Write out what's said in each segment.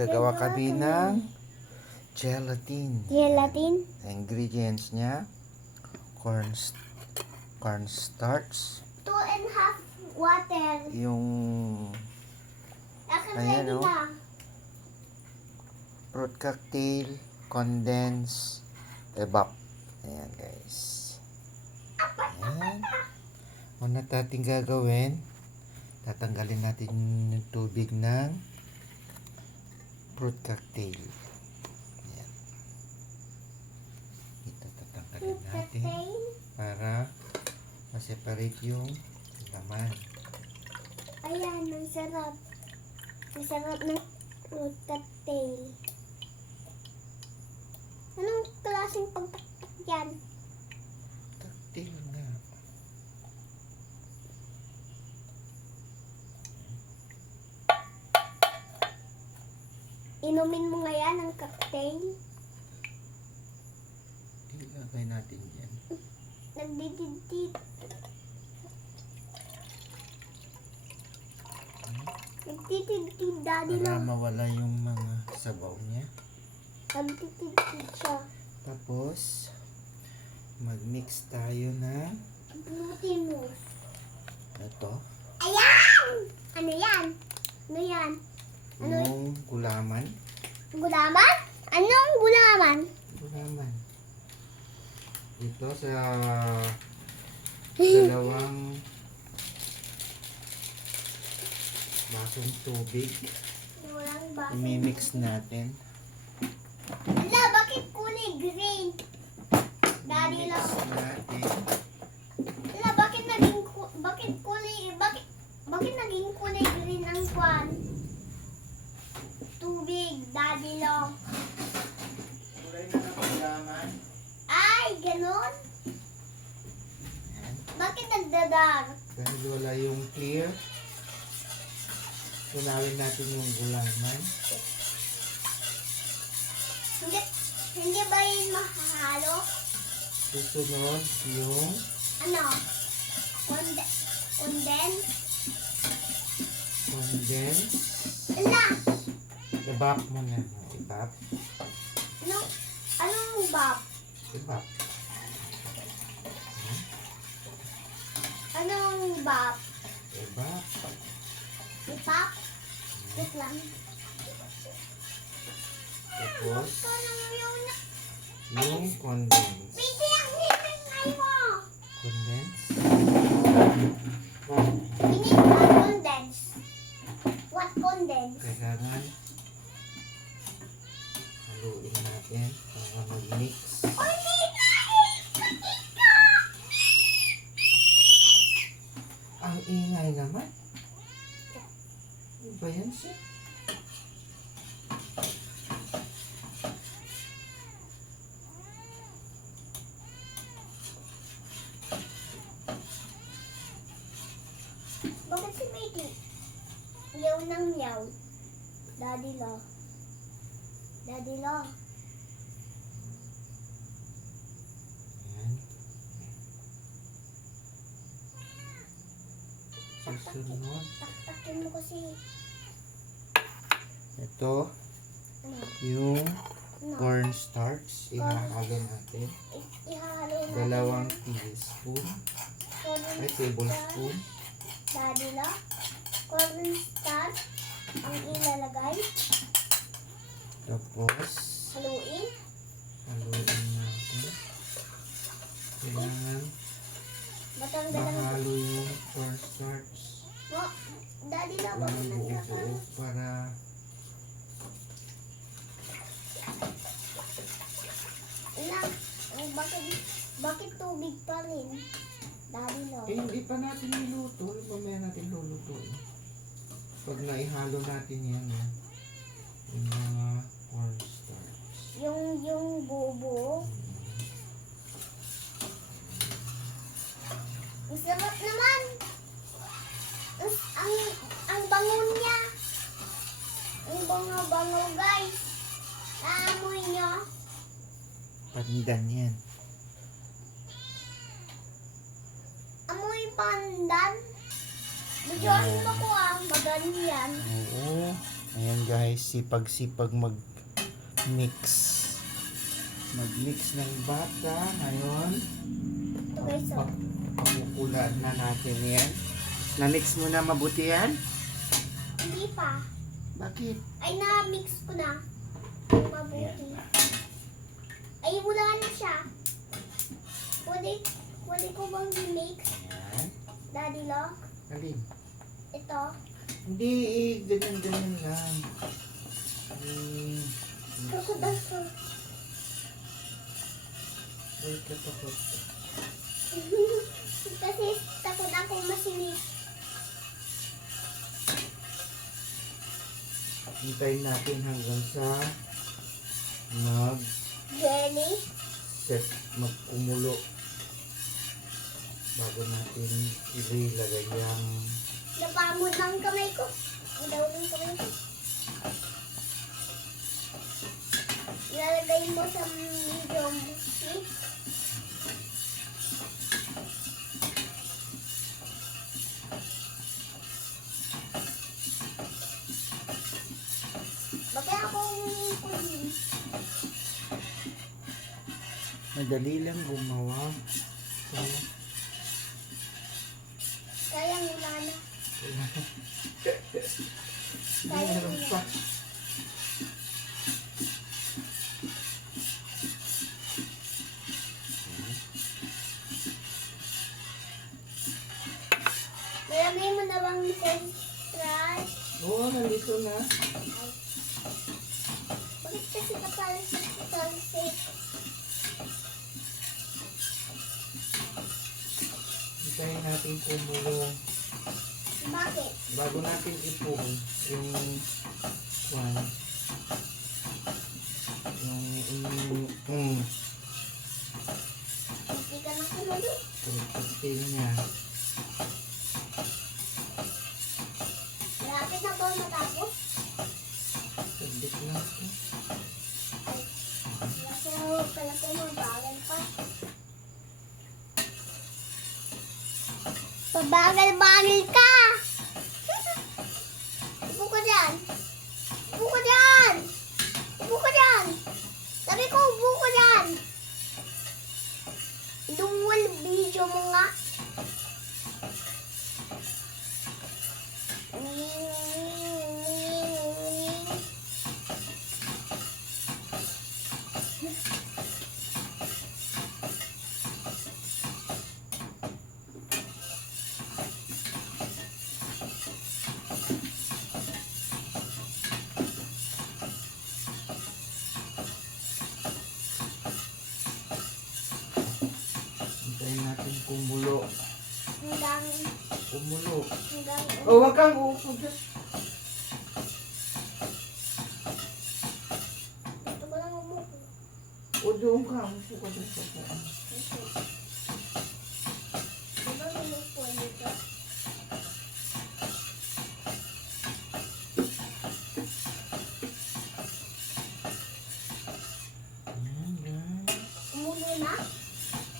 Gagawa kami ng gelatin. Gelatin? Ingredients niya, cornstarch, 2.5 water. yung Akin Ayan, ready oh. na. fruit cocktail, condense, evap. Ayan guys. Ayan. Una natin gagawin, tatanggalin natin yung tubig ng fruit cocktail. Ayan. Ito tatanggalin natin para ma-separate yung laman. Ayan, ang sarap. Ang sarap ng fruit cocktail. Anong klaseng pagtaktak yan? Cocktail nga. Inumin mo nga yan ang cocktail. Ilagay natin yan. Nagdididid. Nagdididid, daddy Para lang. mawala yung mga sabaw niya. Nagdididid siya. Tapos, mag-mix tayo na Glutinous. ito. Ayan! Ano yan? Ano yan? Ano? Yung gulaman. Gulaman? Anong gulaman? Gulaman. Ito sa dalawang basong tubig. Walang bakit. I-mix natin. Ala, bakit kulay green? Daddy I-mix lang. natin. Ala, bakit naging kulay green ang kwan? Tubig, daddy lang. Kulay na ng gulaman. Ay, ganon? Ayan. Bakit nagdadar? Dahil wala yung clear, tunawin natin yung gulaman. Hindi ba yun mahahalo? Susunod yung Ano? Condense? condense. Ala, Ibap mo na. Ibap. anong bab? Ibap. Anong bab? Ibap. Ipap? Wait lang. Tapos, Anong yun? yung condense. Pwede ang hiningay mo. Condense. Pinit ang condense. What condense? Kailangan haluin natin para mag-mix. Uy, Nika! Ang ingay naman. Ano ba yan siya? Bakit si Miki? Yaw ng yaw. Daddy Law. Daddy Law. Ayan. Susunod. Taktakin mo kasi. Ito, Ano? yung Ano? cornstarch. Ihahalo natin. Ihahalo natin. Dalawang teaspoon. Ay, tablespoon. Daddy Law. Cornstarch. Ang ilalagay. Tapos, Haluin. haluin natin. Kailangan Matanggal ang... mahalo yung cornstarch. Oh, Daddy Law, bakit Buo-buo nagkakaroon? para Lang, bakit tubig pa rin? Daddy Law. hindi pa natin niluto. Mamaya natin lulutuin. Pag naihalo natin yan, yung mga cornstarch. Yung buo-buo. Ang sarap naman. Ang bango niya. Ang bango-bango, guys. Naamoy niyo. Pandan yan. Amoy pandan. Bigyan mo ko ang maganyan. Oo. Ayan guys, sipag-sipag mag-mix. Mag-mix ng bata. Ngayon, Ito guys, oh. pakukulaan na natin yan. Na-mix mo na mabuti yan? Hindi pa. Bakit? Ay, na-mix ko na. Mabuti. Ay, wala na siya. Pwede ko bang i-mix? Ayan. Daddy Lock? Alin? Ito. Hindi, ganyan-ganyan lang. Crocodile ko. Wait ka pa po. Kasi takot ako masinig. Hintayin natin hanggang sa Jelly? magkumulo bago natin ilagay yung Napamod ng kamay ko. Ang daw ng kamay ko. Ilalagay mo sa medium heat. Bakit ako kunin? madali lang gumawa. So, Kaya wala na. meron pa. Nalagay mo na bang central? Oo, nandito na. Bakit kasi kapalit sa sunset? Hintayin natin kumulo Bakit? bago natin ipon yung one. Hindi ka na kumulo. Pagpagpil niya. Malapit na ba matapos? Sabit lang ito. Kala ko mabagal pa. Pabagal-bagal ka! Upo ka dyan! Upo ka dyan! Upo ka dyan! Sabi ko, upo ka dyan! Dual video mo nga. Hintayin natin kumulo. Hanggang, Kumulo. hanggang, Oh, wag kang uupo dyan. ito ko lang umupo. O, doon ka. Umupo ka dyan sa puan. Diba umupo dito? Ayan, guys. Umulo na?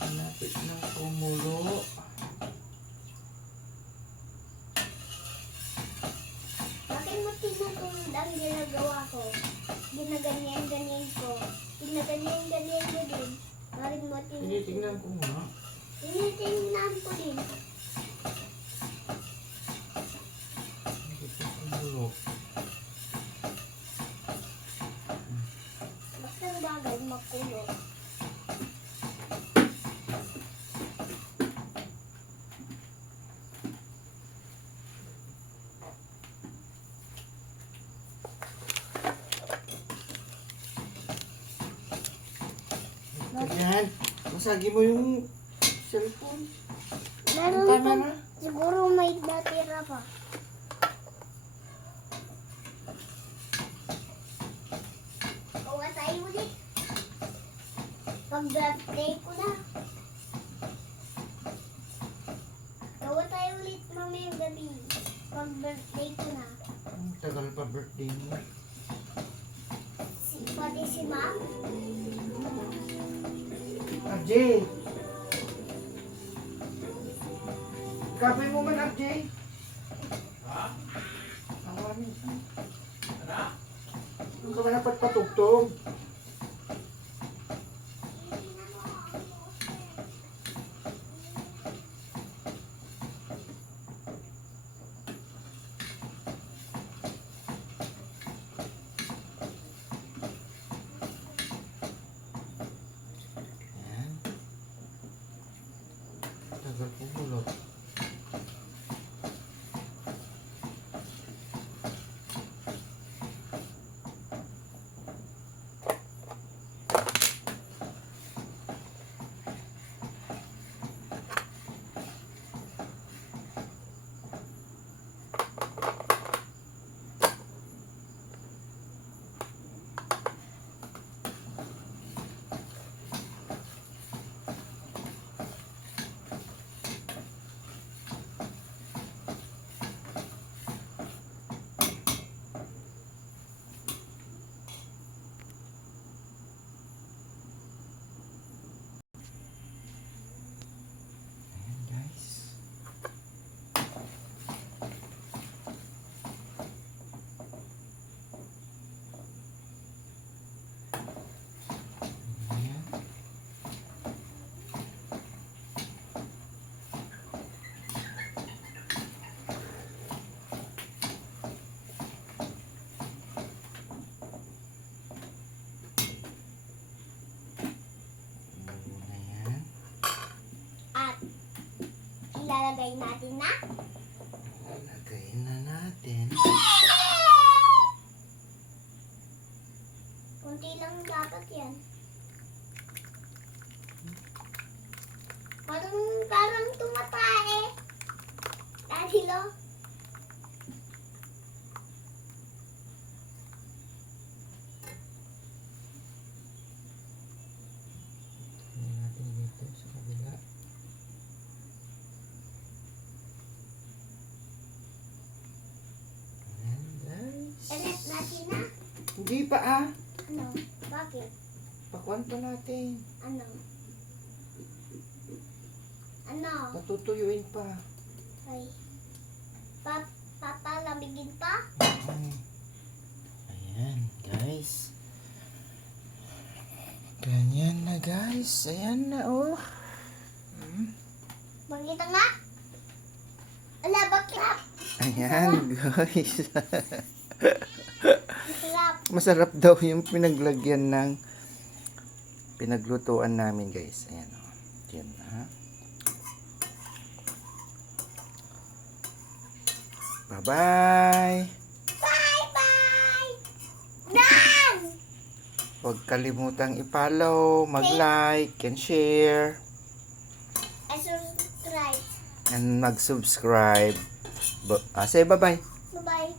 Malapit ng kumulo. Bakit mo tinutulad ang ginagawa ko? Ginaganyan-ganyan ko. Ginaganyan-ganyan ko din. Bakit mo Tinitignan ko nga. Tinitingnan ko din. Dito kumulo. Basta bagal magkulo. Ayan. Masagi mo yung cellphone. Ang Meron tama pa. na. Siguro may natira pa. Gawa tayo ulit. Pag-birthday ko na. Gawa tayo ulit mamayang gabi. Pag-birthday ko na. Ang tagal pa birthday mo. Pati si Ma'am. Jay. Kape mo man, Jay. Ha? Awanin ka. dapat patugtog. Ayan. Tagal kong bulot. Ayan guys. Ayan. Ayan. At ilalagay natin na. Lagay na natin. Kunti lang dapat yan. Parang tumatae. Daddy lo. Lagay natin dito sa kabila. Ayan guys. Elet natin na. Hindi pa ah. Ano? Bakit? Pakuan pa natin. Ano? Ano? Patutuyuin pa. Ay. Papalamigin pa? Ayan guys. Ganyan na guys. Ayan na oh. Makita nga? Ala, baklap. Ayan guys. Baklap. Masarap daw yung pinaglagyan ng pinaglutuan namin guys. Ayan oh. Yan ha. Bye-bye. Bye-bye! Done! Huwag kalimutang i-follow, mag-like, and share, I subscribe. and mag-subscribe. Say bye-bye. Bye-bye.